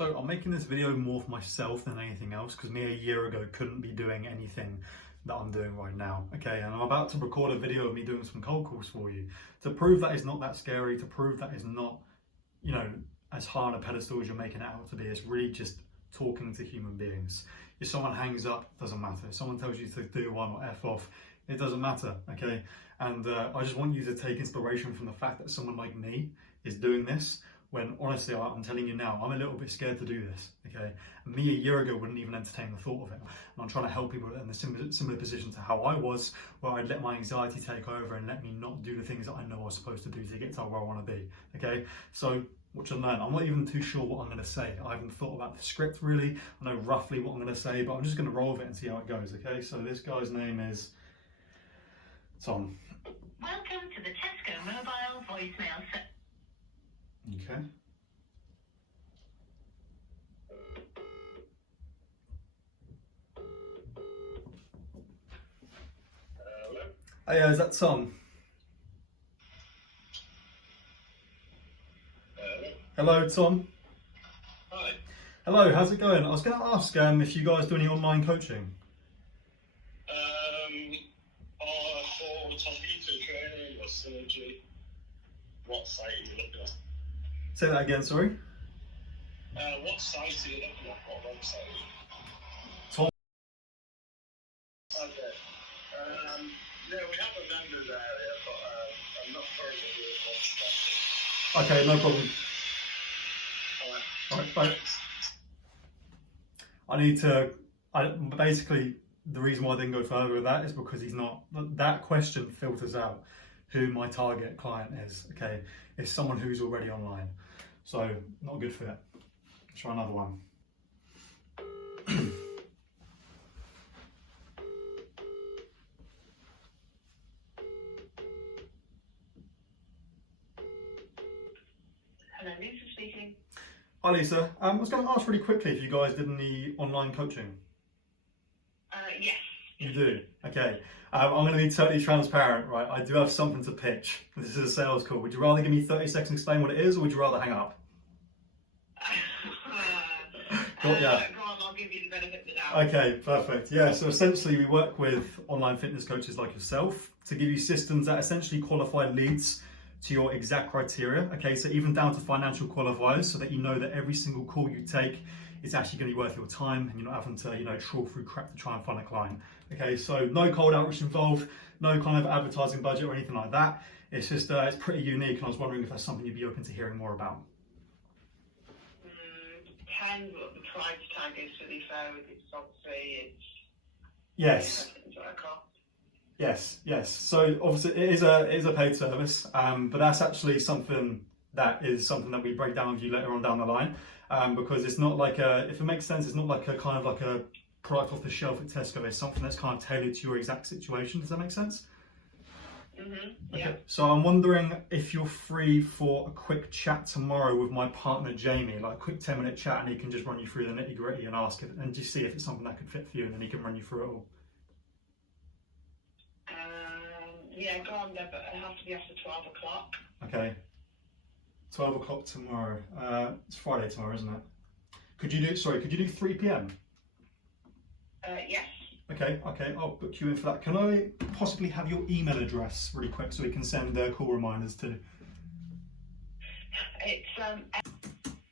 So I'm making this video more for myself than anything else, because me a year ago couldn't be doing anything that I'm doing right now, okay? And I'm about to record a video of me doing some cold calls for you to prove that it's not that scary, to prove that it's not, you know, as high on a pedestal as you're making it out to be. It's really just talking to human beings. If someone hangs up, doesn't matter. If someone tells you to do one or F off, it doesn't matter, okay? And I just want you to take inspiration from the fact that someone like me is doing this, when honestly, I'm telling you now, I'm a little bit scared to do this, okay? And me a year ago wouldn't even entertain the thought of it. And I'm trying to help people in a similar position to how I was, where I'd let my anxiety take over and let me not do the things that I know I was supposed to do to get to where I want to be, okay? So, watch and learn. I'm not even too sure what I'm going to say. I haven't thought about the script really. I know roughly what I'm going to say, but I'm just going to roll with it and see how it goes, okay? So this guy's name is Tom. Welcome to the Tesco mobile voicemail set. Okay. Hello? Hey, is that Tom? Hello, Tom. Hi. Hello, how's it going? I was going to ask if you guys do any online coaching. For computer training or surgery, what site are you looking at? Say that again, sorry. What site are you looking at? What website? Tom. Okay. Yeah, we have a vendors area, but I'm not currently doing Okay, no problem. Alright. Alright, bye. Basically, the reason why I didn't go further with that is because that question filters out who my target client is, okay? It's someone who's already online. So, not good for that. Try another one. Hello, Lisa speaking. Hi Lisa, I was going to ask really quickly if you guys did any online coaching. Yes. You do? Okay. I'm going to be totally transparent, right? I do have something to pitch. This is a sales call. Would you rather give me 30 seconds to explain what it is, or would you rather hang up? Go on, I'll give you the benefit of the doubt. Okay, perfect. Yeah, so essentially we work with online fitness coaches like yourself to give you systems that essentially qualify leads to your exact criteria. Okay, so even down to financial qualifiers, so that you know that every single call you take is actually going to be worth your time and you're not having to, trawl through crap to try and find a client. Okay, so no cold outreach involved, no kind of advertising budget or anything like that. It's just, it's pretty unique, and I was wondering if that's something you'd be open to hearing more about. Depends what the price tag is, to be fair, because obviously it's... Yes. Yes. So obviously it is a paid service, but that's actually something that we break down with you later on down the line, because it's not like if it makes sense, it's not like a kind of like a product off the shelf at Tesco. It's something that's kind of tailored to your exact situation. Does that make sense? Mm-hmm. Okay. So I'm wondering if you're free for a quick chat tomorrow with my partner Jamie, like a quick 10-minute chat, and he can just run you through the nitty gritty and ask it, and just see if it's something that could fit for you, and then he can run you through it all. Yeah, go on then, but it has to be after 12 o'clock. Okay. 12 o'clock tomorrow. It's Friday tomorrow, isn't it? Could you do 3 p.m? Yes. Okay, I'll book you in for that. Can I possibly have your email address really quick so we can send call reminders to? It's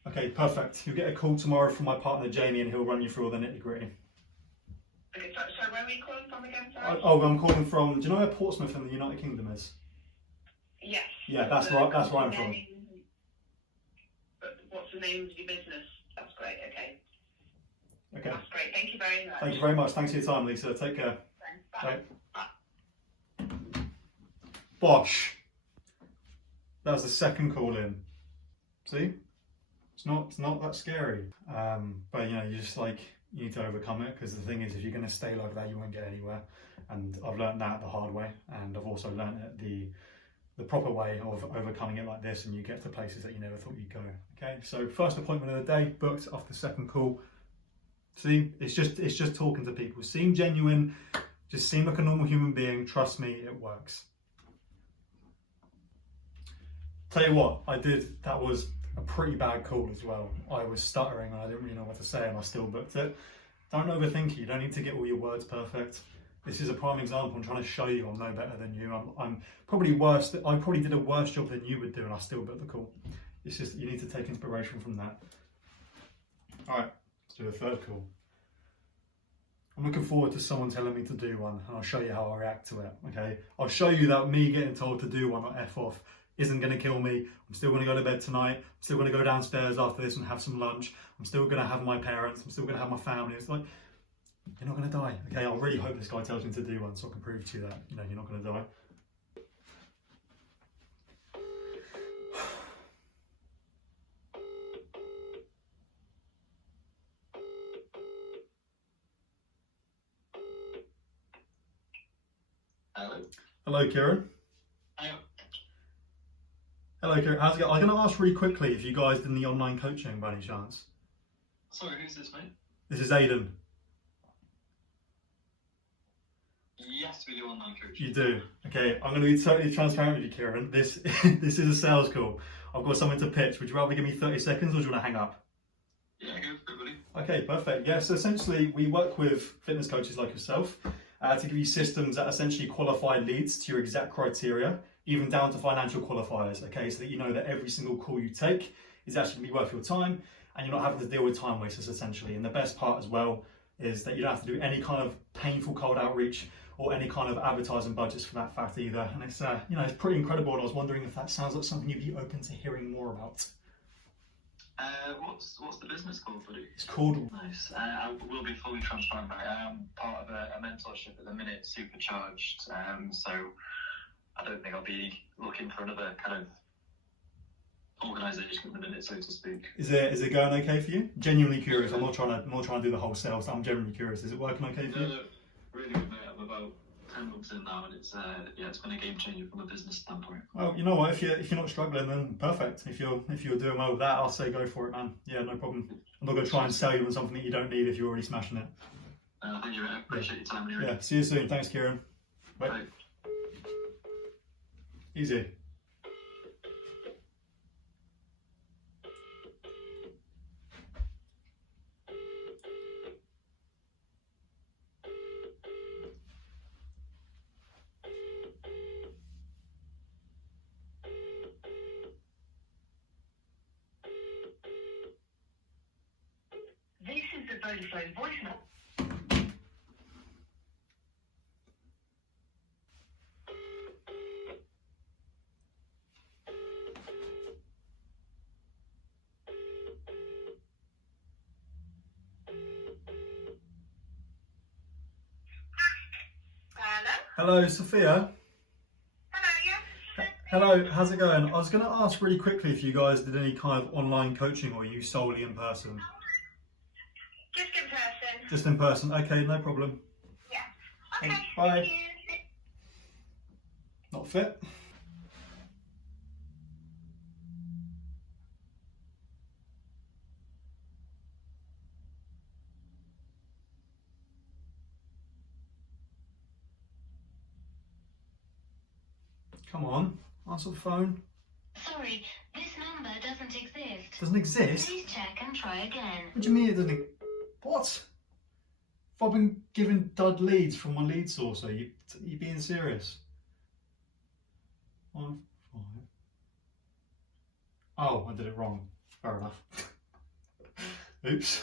Okay, perfect. You'll get a call tomorrow from my partner Jamie, and he'll run you through all the nitty gritty. Okay, so where are you calling from again, sorry? I'm calling from, do you know where Portsmouth in the United Kingdom is? Yes. Yeah, that's right I'm from. But what's the name of your business? That's great, okay. Okay. That's great, thank you very much. Thank you very much. Thanks for your time, Lisa. Take care. Thanks. Bye. Bye. Bosh. That was the second call in. See? It's not that scary. But you need to overcome it, because the thing is, if you're going to stay like that, you won't get anywhere. And I've learned that the hard way, and I've also learned it the proper way of overcoming it like this, and you get to places that you never thought you'd go. Okay, so first appointment of the day booked off the second call. See, it's just talking to people. Seem genuine, just seem like a normal human being. Trust me, it works. Tell you what, that was a pretty bad call as well. I was stuttering and I didn't really know what to say, and I still booked it. Don't overthink it. You don't need to get all your words perfect. This is a prime example. I'm trying to show you I'm no better than you. I'm probably worse. I probably did a worse job than you would do, and I still booked the call. It's just you need to take inspiration from that. All right, let's do a third call. I'm looking forward to someone telling me to do one, and I'll show you how I react to it. Okay, I'll show you that me getting told to do one or F off isn't going to kill me. I'm still going to go to bed tonight. I'm still going to go downstairs after this and have some lunch. I'm still going to have my parents. I'm still going to have my family. It's like, you're not going to die. Okay, I really hope this guy tells me to do one so I can prove to you that, you know, you're not going to die. Hello. Hello, Kieran. Hi. Hello, Kieran. How's it going? I'm going to ask really quickly if you guys did any online coaching by any chance. Sorry, who's this, mate? This is Aidan. Yes, we do online coaching. You do? Okay, I'm going to be totally transparent with you, Kieran. This this is a sales call. I've got something to pitch. Would you rather give me 30 seconds or do you want to hang up? Yeah, go for it, buddy. Okay, perfect. Yeah, so essentially we work with fitness coaches like yourself to give you systems that essentially qualify leads to your exact criteria, even down to financial qualifiers, okay, so that you know that every single call you take is actually going to be worth your time and you're not having to deal with time wasters essentially. And the best part as well is that you don't have to do any kind of painful cold outreach or any kind of advertising budgets for that fact either. And it's, you know, it's pretty incredible. And I was wondering if that sounds like something you'd be open to hearing more about. What's the business called, buddy? It's called... Nice. I will be fully transparent. I am part of a mentorship at the minute, supercharged. So I don't think I'll be looking for another kind of organisation at the minute, so to speak. Is it going okay for you? Genuinely curious. I'm not trying to do the whole sales. I'm genuinely curious. Is it working okay for you? No, really good, mate. I'm about 10 months in now, and it's been a game changer from a business standpoint. Well, you know what? If you're not struggling, then perfect. If you're doing well with that, I'll say go for it, man. Yeah, no problem. I'm not going to try and sell you on something that you don't need if you're already smashing it. Thank you, mate. I appreciate your time. Anyway. Yeah. See you soon. Thanks, Kieran. Bye. Bye. Easy. This is the Vodafone voicemail. Hello? Hello, Sophia. Hello, yes? Hello, how's it going? I was going to ask really quickly if you guys did any kind of online coaching or are you solely in person? Just in person. Just in person. Okay, no problem. Yeah. Okay. Thanks. Bye. Thank you. Not fit. Come on, answer the phone. Sorry, this number doesn't exist. Doesn't exist? Please check and try again. What do you mean it doesn't? What? If I've been given dud leads from my lead source, are you being serious? 1, 5. Oh, I did it wrong. Fair enough. Oops.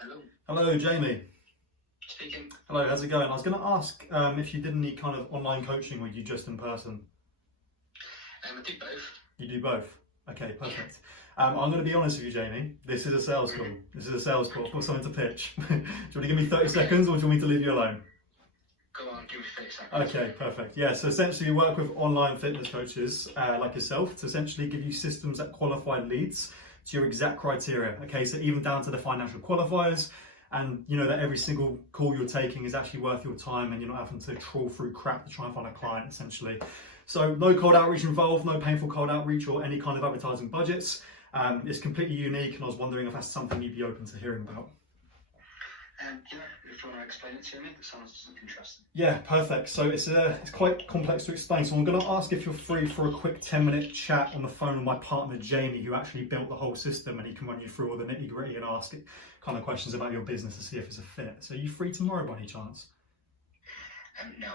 Hello. Hello, Jamie. Speaking. Hello, how's it going? I was going to ask if you did any kind of online coaching or you just in person? I do both. You do both? Okay, perfect. I'm going to be honest with you, Jamie. This is a sales call. This is a sales call. I've got something to pitch. Do you want to give me 30 seconds or do you want me to leave you alone? Go on, give me 30 seconds. Okay, perfect. Yeah, so essentially we work with online fitness coaches like yourself to essentially give you systems that qualify leads to your exact criteria. Okay, so even down to the financial qualifiers, and you know that every single call you're taking is actually worth your time and you're not having to trawl through crap to try and find a client essentially. So no cold outreach involved, no painful cold outreach or any kind of advertising budgets. It's completely unique and I was wondering if that's something you'd be open to hearing about. Yeah, if you want to explain it to me, that sounds interesting. Yeah, perfect. So it's quite complex to explain. So I'm going to ask if you're free for a quick 10-minute chat on the phone with my partner Jamie, who actually built the whole system, and he can run you through all the nitty gritty and ask kind of questions about your business to see if it's a fit. So are you free tomorrow by any chance? No.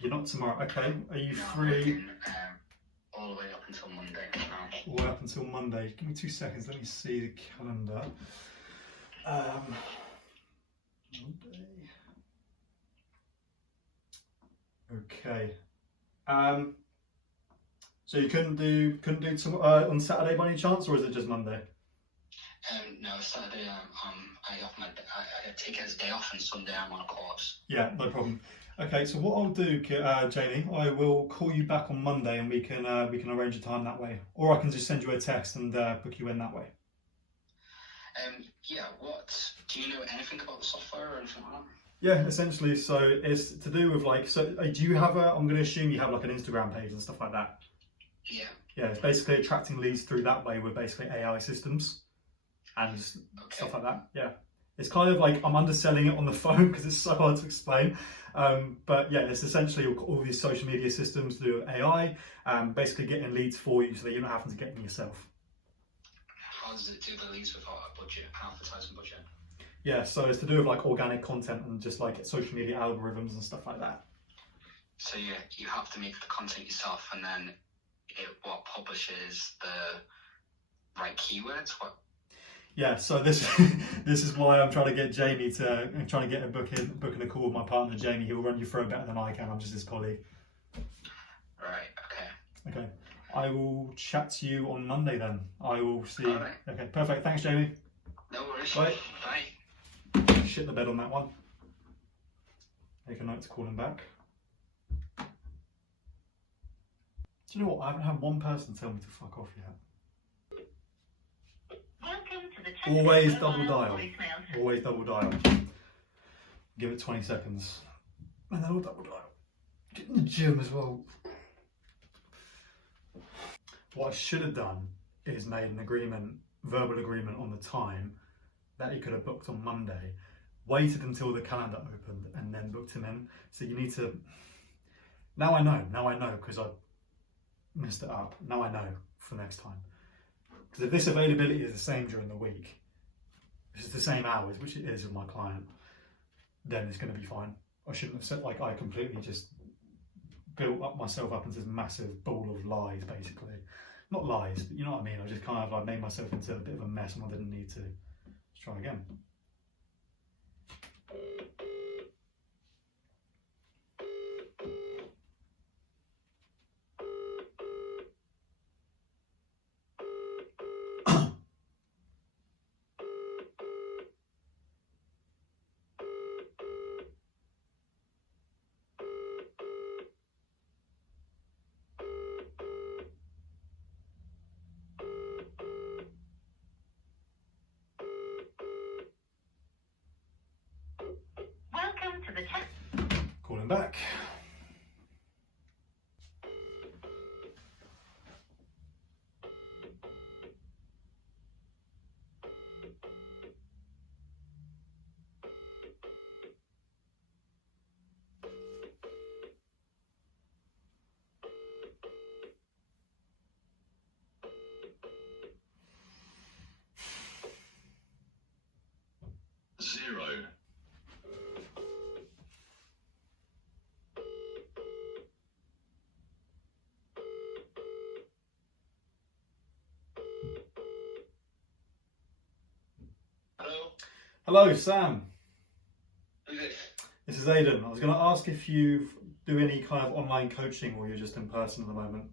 You're not tomorrow. Okay. Are you No, free? working, all the way up until Monday. All the way up until Monday. Give me 2 seconds. Let me see the calendar. Monday. Okay. So you couldn't do on Saturday by any chance, or is it just Monday? No, Saturday I take it as a day off, and Sunday I'm on a course. Yeah, no problem. Okay, so what I'll do, Jamie, I will call you back on Monday, and we can arrange a time that way, or I can just send you a text and book you in that way. Yeah. What do you know anything about the software or anything like that? Yeah, essentially. So it's to do with like. So do you have I'm going to assume you have like an Instagram page and stuff like that. Yeah. Yeah, it's basically attracting leads through that way with basically AI systems and stuff like that. Yeah, it's kind of like I'm underselling it on the phone because it's so hard to explain. But yeah, it's essentially all these social media systems to do with AI, basically getting leads for you so that you're not having to get them yourself. How does it do the leads without a budget, advertising budget? Yeah, so it's to do with like organic content and just like social media algorithms and stuff like that. So you have to make the content yourself, and then what publishes the right keywords? What? Yeah, so this this is why I'm trying to get Jamie I'm trying to get booking a call with my partner Jamie. He will run you through it better than I can. I'm just his colleague. Right. Okay. Okay. I will chat to you on Monday then. I will see. All right. Okay, perfect. Thanks, Jamie. No worries. Bye. Bye. Shit the bed on that one. Make a note to call him back. Do you know what? I haven't had one person tell me to fuck off yet. Welcome to the Always double dial. voicemail. Always double dial. Give it 20 seconds. And then I'll double dial. Get in the gym as well. What I should have done is made an agreement, verbal agreement on the time that he could have booked on Monday, waited until the calendar opened and then booked him in. So you need to, now I know because I messed it up. Now I know for next time. Because if this availability is the same during the week, if it's the same hours, which it is with my client, then it's going to be fine. I shouldn't have said, like, I completely just built myself up into this massive ball of lies, basically. Not lies, but you know what I mean. I just kind of like made myself into a bit of a mess when I didn't need to. Let's try again. Welcome to the test. Call him back. Zero. Hello. Hello, Sam. Who's this? This is Aidan. I was going to ask if you do any kind of online coaching or you're just in person at the moment.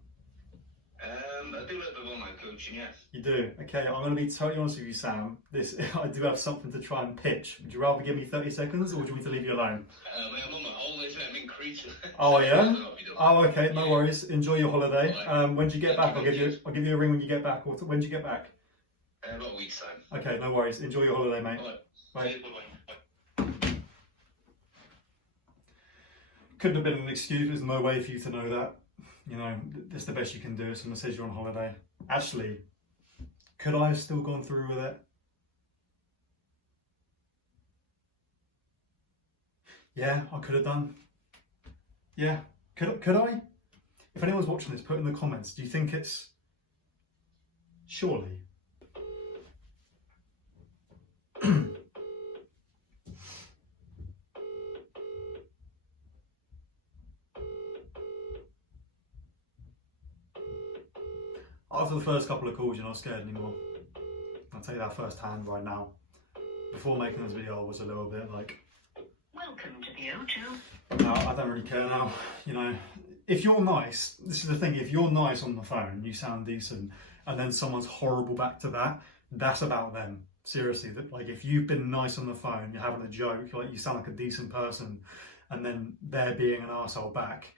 I do a little bit of online coaching, yes. You do? Okay, I'm going to be totally honest with you, Sam. I do have something to try and pitch. Would you rather give me 30 seconds or would you want me to leave you alone? I'm on my holiday, I'm in Crete. Oh, yeah? Oh, okay, no worries. Enjoy your holiday. When do you get back? I'll give you a ring when you get back. Or when do you get back? About a week's time. Okay, no worries. Enjoy your holiday, mate. Bye. Bye. Bye-bye. Couldn't have been an excuse. There's no way for you to know that. You know, it's the best you can do. Someone says you're on holiday. Actually, could I have still gone through with it? Yeah, I could have done. Yeah, could I? If anyone's watching this, put in the comments. Do you think it's surely? After the first couple of calls, you're not scared anymore. I'll tell you that first hand right now. Before making this video, I was a little bit like, Welcome to the O2. no, I don't really care now. You know, if you're nice, this is the thing, if you're nice on the phone, you sound decent, and then someone's horrible back to that, that's about them. Seriously, that like if you've been nice on the phone, you're having a joke, like you sound like a decent person, and then they're being an arsehole back,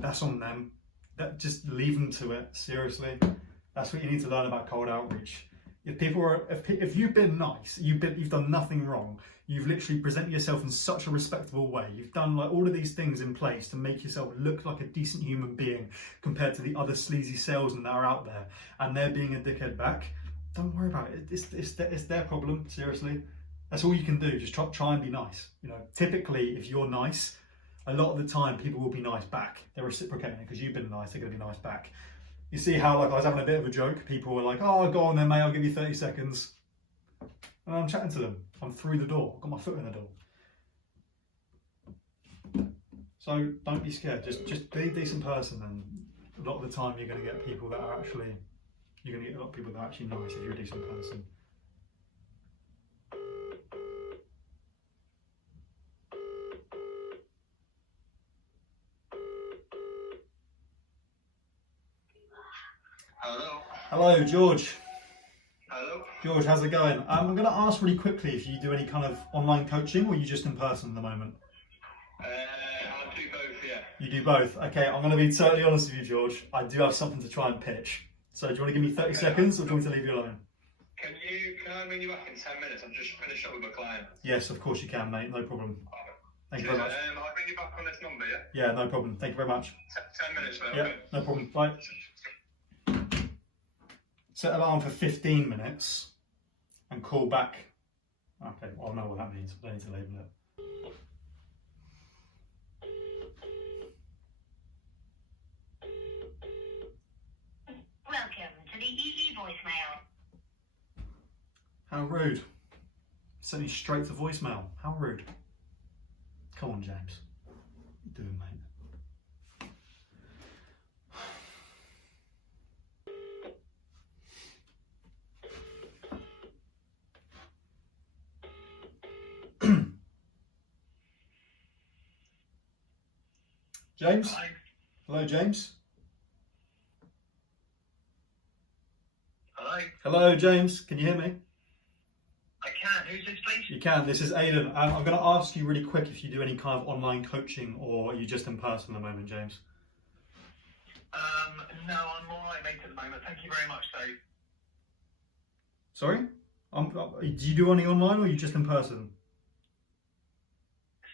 that's on them. That just leave them to it. Seriously, that's what you need to learn about cold outreach. If people are, if you've been nice, you've done nothing wrong. You've literally presented yourself in such a respectable way. You've done like all of these things in place to make yourself look like a decent human being compared to the other sleazy salesmen that are out there, and they're being a dickhead back. Don't worry about it. It's their problem. Seriously, that's all you can do. Just try and be nice. You know, typically if you're nice, a lot of the time people will be nice back. They're reciprocating because you've been nice. They're going to be nice back. You see how like I was having a bit of a joke. People were like, "Oh, go on then, mate. I'll give you 30 seconds." And I'm chatting to them. I'm through the door. I've got my foot in the door. So don't be scared. Just be a decent person, and a lot of the time you're going to get people that are actually. You're going to get a lot of people that are actually nice if you're a decent person. Hello. Hello, George. Hello. George, how's it going? I'm going to ask really quickly if you do any kind of online coaching or you just in person at the moment. I'll do both, yeah. You do both. Okay, I'm going to be totally honest with you, George. I do have something to try and pitch. So do you want to give me 30 seconds or do you want me to leave you alone? Can I ring you back in 10 minutes? I'm just finished up with my client. Yes, of course you can, mate. No problem. Thank you Cheers. very much. I'll ring you back on this number, yeah? Yeah, no problem. Thank you very much. 10 minutes, mate. Yeah, Okay. no problem. Bye. Set alarm for 15 minutes and call back. Okay, well, I know what that means. I don't need to label it. Welcome to the EE voicemail. How rude. Sent me straight to voicemail. How rude. Come on, James. What are you doing, mate? James? Hi. Hello, James? Hello. Hello, James. Can you hear me? I can. Who's this, please? You can. This is Aidan. I'm going to ask you really quick if you do any kind of online coaching or are you just in person at the moment, James? No, I'm alright, mate, at the moment. Thank you very much, though. Sorry? Do you do any online or are you just in person?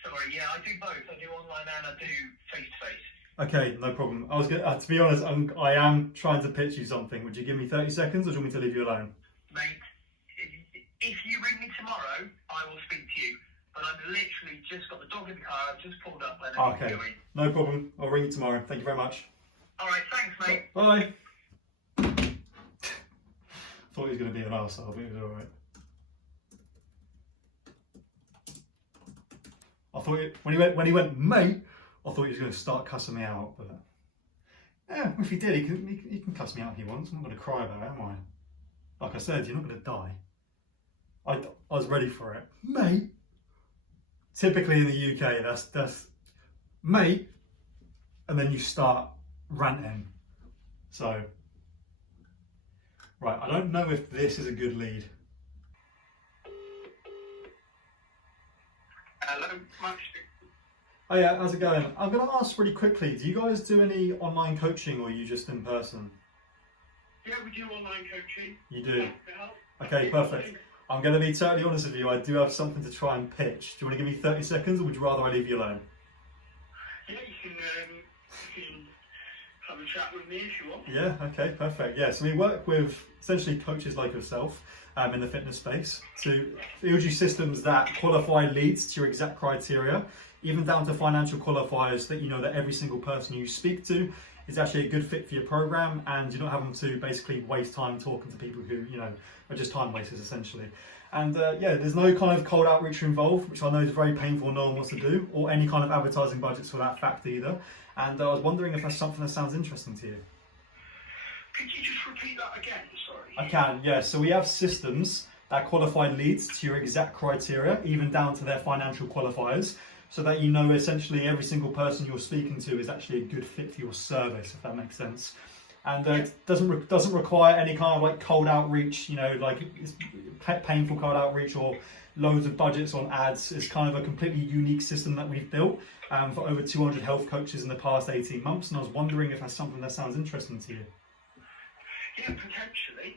Sorry, yeah, I do both. I do online and I do face-to-face. Okay, no problem. I was going to be honest, I am trying to pitch you something. Would you give me 30 seconds or do you want me to leave you alone? Mate, if you ring me tomorrow, I will speak to you. But I've literally just got the dog in the car, I've just pulled up and I'm Okay, going. no problem. I'll ring you tomorrow. Thank you very much. Alright, thanks, mate. Bye. Thought he was going to be an arsehole, but it was alright. I thought when he went, mate, I thought he was going to start cussing me out. But yeah, if he did, he can cuss me out if he wants. I'm not going to cry about it, am I? Like I said, you're not going to die. I was ready for it, mate. Typically in the UK, that's mate, and then you start ranting. So, right, I don't know if this is a good lead. Hello, Max. Oh yeah, how's it going? I'm going to ask really quickly, do you guys do any online coaching or are you just in person? Yeah, we do online coaching. You do? Okay, perfect. I'm going to be totally honest with you, I do have something to try and pitch. Do you want to give me 30 seconds or would you rather I leave you alone? Yeah, you can have a chat with me if you want. Yeah, okay, perfect. Yeah, so we work with essentially coaches like yourself in the fitness space to build you systems that qualify leads to your exact criteria, even down to financial qualifiers that you know that every single person you speak to is actually a good fit for your program, and you're not having to basically waste time talking to people who, you know, are just time wasters essentially. And yeah, there's no kind of cold outreach involved, which I know is very painful, no one wants to do, or any kind of advertising budgets for that fact either. And I was wondering if that's something that sounds interesting to you. Could you just repeat that again? Sorry. I can, yeah. So we have systems that qualify leads to your exact criteria, even down to their financial qualifiers, so that you know essentially every single person you're speaking to is actually a good fit for your service, if that makes sense. And it doesn't require any kind of like cold outreach, you know, like it's painful cold outreach or loads of budgets on ads. It's kind of a completely unique system that we've built for over 200 health coaches in the past 18 months. And I was wondering if that's something that sounds interesting to you. Yeah, potentially.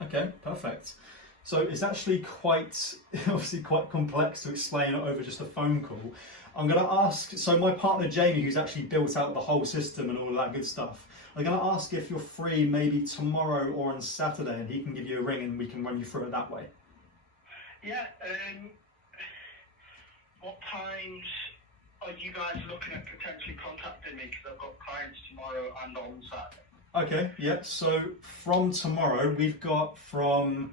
Okay, perfect. So it's actually obviously quite complex to explain it over just a phone call. I'm going to ask, so my partner Jamie, who's actually built out the whole system and all of that good stuff, I'm going to ask if you're free maybe tomorrow or on Saturday, and he can give you a ring and we can run you through it that way. Yeah, what times are you guys looking at potentially contacting me? Because I've got clients tomorrow and on Saturday. Okay, yeah, so from tomorrow we've got from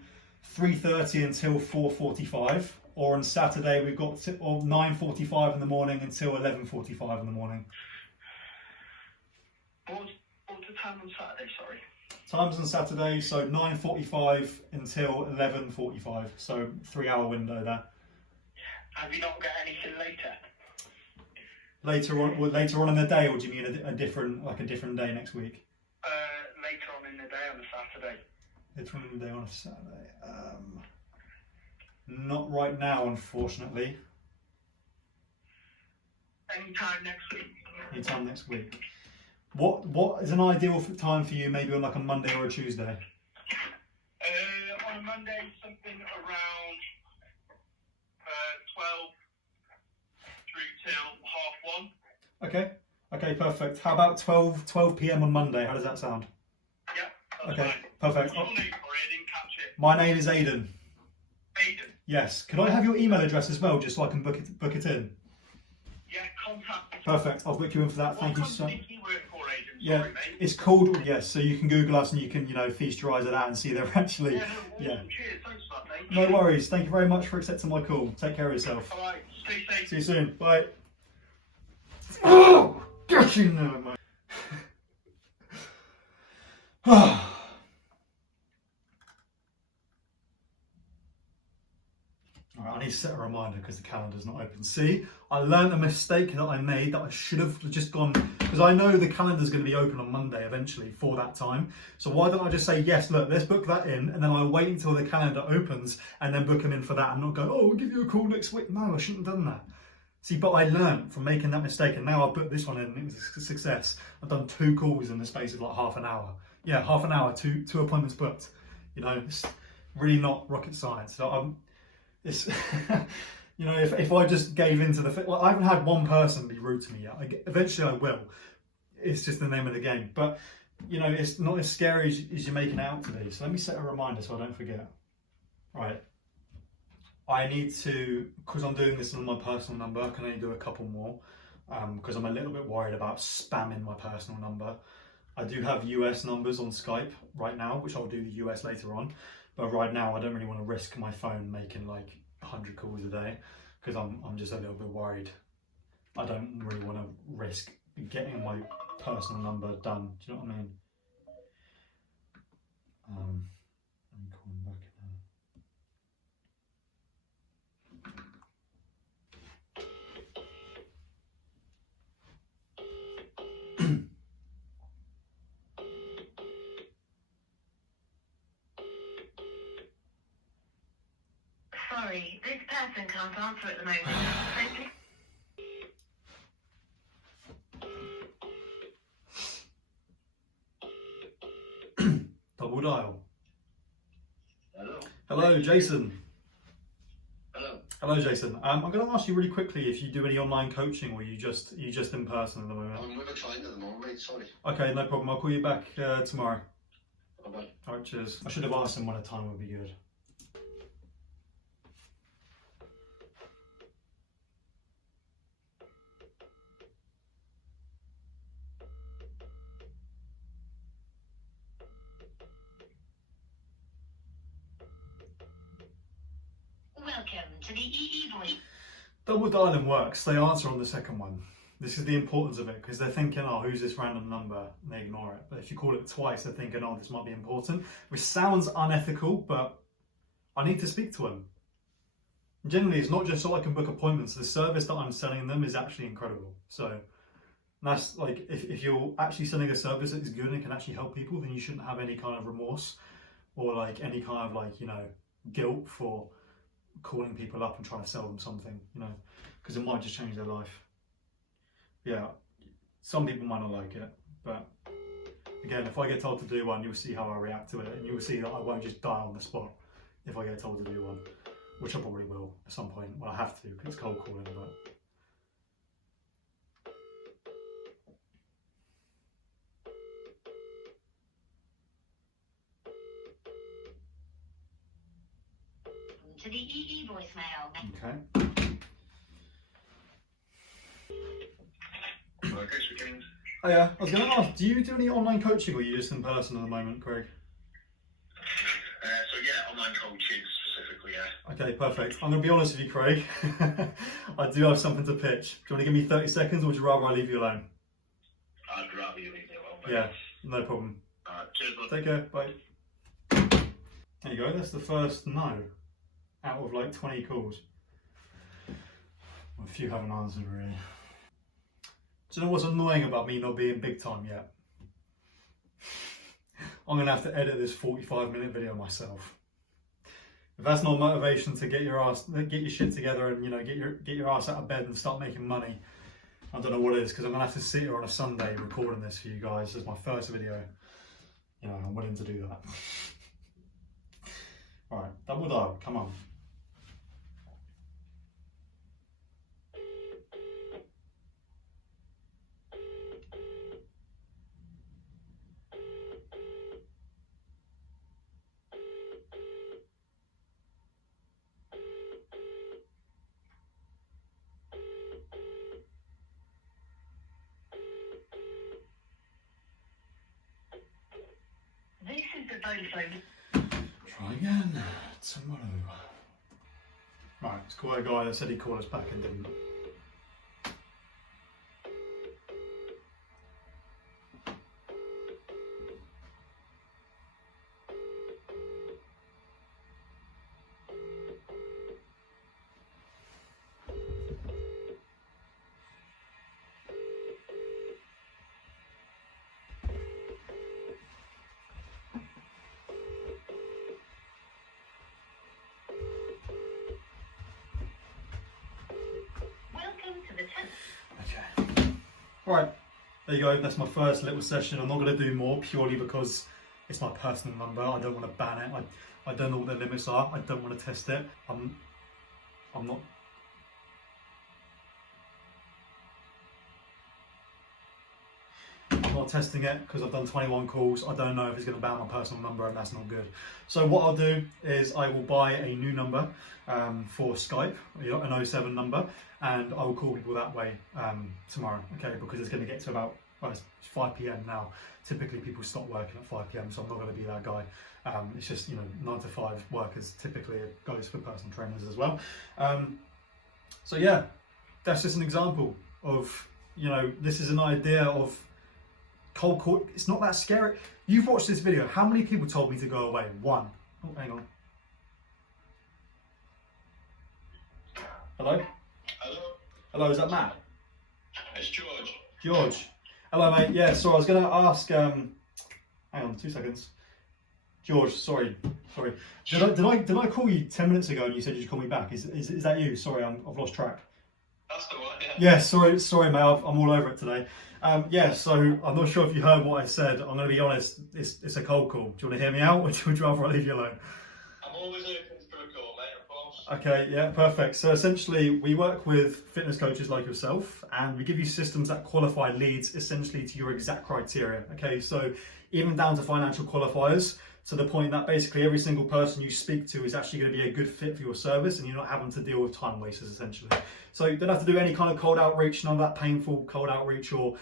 3:30 until 4:45, or on Saturday we've got 9:45 in the morning until 11:45 in the morning. What was the time on Saturday, sorry? Times on Saturday, so 9:45 until 11:45, so 3-hour window there. Have you not got anything later? Later on in the day, or do you mean a different day next week? Later on in the day on a Saturday. Later on in the day on a Saturday. Not right now, unfortunately. Anytime next week. Anytime next week. What is an ideal time for you? Maybe on like a Monday or a Tuesday. On a Monday, something around 12 through till 1:30. Okay. Okay, perfect. How about 12 p.m. on Monday? How does that sound? Yeah, that's Okay, fine. perfect. What's your name? Sorry, I didn't catch it. My name is Aidan. Aidan. Yes. Could I have your email address as well, just so I can book it in? Yeah, contact me. Perfect. I'll book you in for that. Thank you so much. What company do you work for, Aidan? Yeah, Sorry, mate. it's called, yes, so you can Google us and you can, you know, feast your eyes at that and see they're actually, Yeah, no, yeah. awesome. Cheers. Thanks for that, mate. No worries. Thank you very much for accepting my call. Take care of yourself. All right, stay safe. See you soon. Bye. Oh, get you now, mate. Alright, I need to set a reminder because the calendar's not open. See, I learned a mistake that I made that I should have just gone, because I know the calendar's going to be open on Monday eventually for that time. So why don't I just say, yes, look, let's book that in, and then I wait until the calendar opens and then book them in for that and not go, oh, we'll give you a call next week. No, I shouldn't have done that. See, but I learned from making that mistake, and now I've booked this one in and it was a success. I've done 2 calls in the space of like half an hour. Yeah, half an hour, two appointments booked. You know, it's really not rocket science. So it's, you know, if I just gave into I haven't had one person be rude to me yet. Eventually I will. It's just the name of the game. But, you know, it's not as scary as you're making it out to be. So let me set a reminder so I don't forget. Right. I need to, because I'm doing this on my personal number, I can only do a couple more because I'm a little bit worried about spamming my personal number. I do have US numbers on Skype right now, which I'll do the US later on. But right now, I don't really want to risk my phone making like 100 calls a day because I'm just a little bit worried. I don't really want to risk getting my personal number done. Do you know what I mean? Let me call him back now. Sorry, this person can't answer at the moment. Double dial. Hello. Hello, Jason. Hello. Hello, Jason. I'm going to ask you really quickly if you do any online coaching or you just in person at the moment. I'm with a client at the moment, mate, sorry. Okay, no problem. I'll call you back tomorrow. Bye-bye. All right, cheers. I should have asked him when a time would be good. Welcome to the EE voice. Double dialing works. They answer on the second one. This is the importance of it because they're thinking, oh, who's this random number? And they ignore it. But if you call it twice, they're thinking, oh, this might be important, which sounds unethical, but I need to speak to them. Generally, it's not just so I can book appointments. The service that I'm selling them is actually incredible. So that's like, if you're actually selling a service that is good and can actually help people, then you shouldn't have any kind of remorse or like any kind of like, you know, guilt for calling people up and trying to sell them something, you know, because it might just change their life. Yeah, some people might not like it, but again, if I get told to do one, you'll see how I react to it, and you'll see that I won't just die on the spot if I get told to do one, which I probably will at some point. Well, I have to because it's cold calling, but. To the EE voicemail. Okay. Okay, speaking. Oh yeah, I was going to ask, do you do any online coaching or are you just in person at the moment, Craig? So yeah, online coaching specifically, yeah. Okay, perfect. I'm going to be honest with you, Craig. I do have something to pitch. Do you want to give me 30 seconds or would you rather I leave you alone? I'd rather you leave me alone, mate. Yeah, no problem. Cheers, bud. Take care, bye. There you go, that's the first no out of like 20 calls. A few haven't answered really. Do you know what's annoying about me not being big time yet? I'm going to have to edit this 45-minute video myself. If that's not motivation to get your shit together and, you know, get your ass out of bed and start making money, I don't know what it is, because I'm going to have to sit here on a Sunday recording this for you guys as my first video. You know, I'm willing to do that. Alright, double dial, come on. This is the Vodafone. Try again tomorrow. Right, let's call a guy that said he'd call us back and didn't. Okay. Alright, there you go, that's my first little session. I'm not going to do more purely because it's my personal number. I don't want to ban it. I don't know what the limits are. I don't want to test it. I'm not. I'm not testing it because I've done 21 calls. I don't know if it's going to ban my personal number, and that's not good. So what I'll do is I will buy a new number for Skype, an 07 number, and I will call people that way tomorrow, okay? Because it's going to get to about, well, it's 5 p.m. now. Typically people stop working at 5 p.m, so I'm not going to be that guy. It's just, 9 to 5 workers typically goes for personal trainers as well. So yeah, that's just an example of, this is an idea of cold call. It's not that scary. You've watched this video. How many people told me to go away? One. Oh, hang on. Hello? Hello, Hello, is that Matt? it's George. George. Hello, mate. Yeah, sorry, I was going to ask, hang on, 2 seconds. George, sorry. Did I call you 10 minutes ago and you said you'd call me back? Is that you? Sorry, I've lost track. That's the one, yeah. Yeah, sorry, mate. I'm all over it today. Yeah, so I'm not sure if you heard what I said. I'm going to be honest. It's a cold call. Do you want to hear me out, or would you rather I leave you alone? I'm always open for a call, mate, of course. Okay, yeah, perfect. So essentially, we work with fitness coaches like yourself, and we give you systems that qualify leads essentially to your exact criteria. Okay, so even down to financial qualifiers, to the point that basically every single person you speak to is actually going to be a good fit for your service, and you're not having to deal with time wasters essentially. So you don't have to do any kind of cold outreach, none of that painful cold outreach or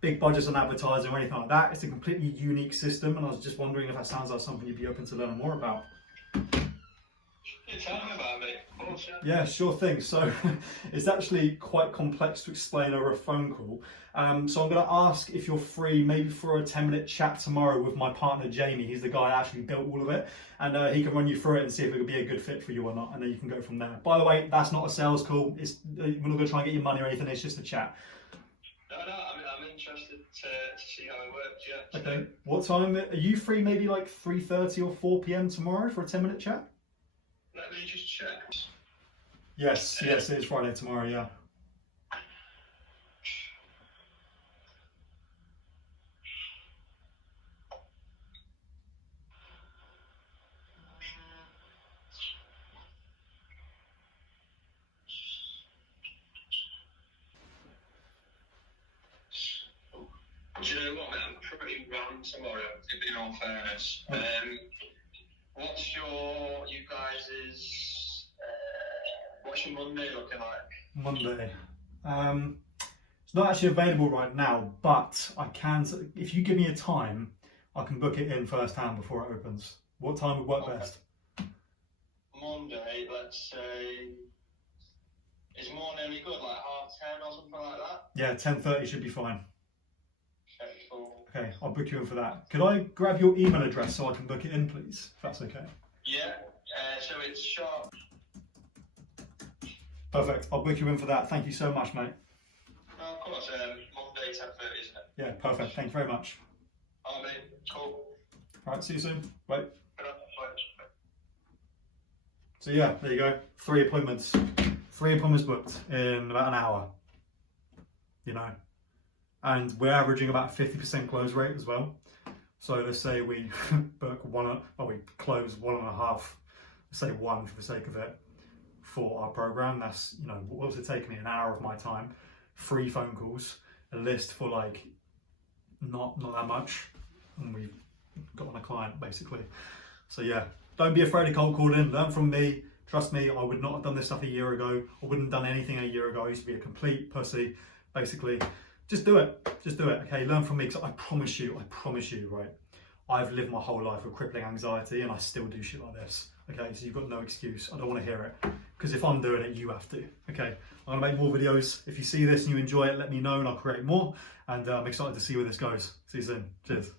big budgets on advertising or anything like that. It's a completely unique system, and I was just wondering if that sounds like something you'd be open to learning more about. Tell me about it, of course, yeah. Yeah, sure thing. So it's actually quite complex to explain over a phone call. So I'm going to ask if you're free maybe for a 10-minute chat tomorrow with my partner Jamie. He's the guy that actually built all of it, and he can run you through it and see if it could be a good fit for you or not, and then you can go from there. By the way, that's not a sales call. We're not going to try and get your money or anything. It's just a chat. No, I'm interested to see how it works, yeah. Okay. What time are you free? Maybe like 3:30 or 4 p.m. tomorrow for a 10-minute chat? Let me just check. Yes, it is Friday tomorrow, yeah. Do you know what, man? I'm pretty rammed tomorrow, in all fairness. What's you guys' what's your Monday looking like? Monday. It's not actually available right now, but I can, if you give me a time, I can book it in first hand before it opens. What time would work best? Monday, let's say, is morning any good, like 10:30 or something like that? Yeah, 10:30 should be fine. Okay, cool. Okay, I'll book you in for that. Could I grab your email address so I can book it in, please? If that's okay. Yeah, so it's sharp. Perfect. I'll book you in for that. Thank you so much, mate. No, of course, Monday 10:30, isn't it? Yeah, perfect. Thank you very much. Oh, mate, cool. All right, see you soon. Bye. Good night. So yeah, there you go. 3 appointments. 3 appointments booked in about an hour. You know, and we're averaging about 50% close rate as well. So let's say we book we close 1.5, let's say 1 for the sake of it, for our program. That's, you know, what was it taking me? An hour of my time, 3 phone calls, a list for like not that much, and we got on a client basically. So yeah, don't be afraid to cold call in. Learn from me. Trust me, I would not have done this stuff a year ago. I wouldn't have done anything a year ago. I used to be a complete pussy, basically. Just do it. Just do it. Okay, learn from me, because I promise you, right? I've lived my whole life with crippling anxiety, and I still do shit like this. Okay, so you've got no excuse. I don't want to hear it, because if I'm doing it, you have to. Okay, I'm gonna make more videos. If you see this and you enjoy it, let me know, and I'll create more. And I'm excited to see where this goes. See you soon. Cheers.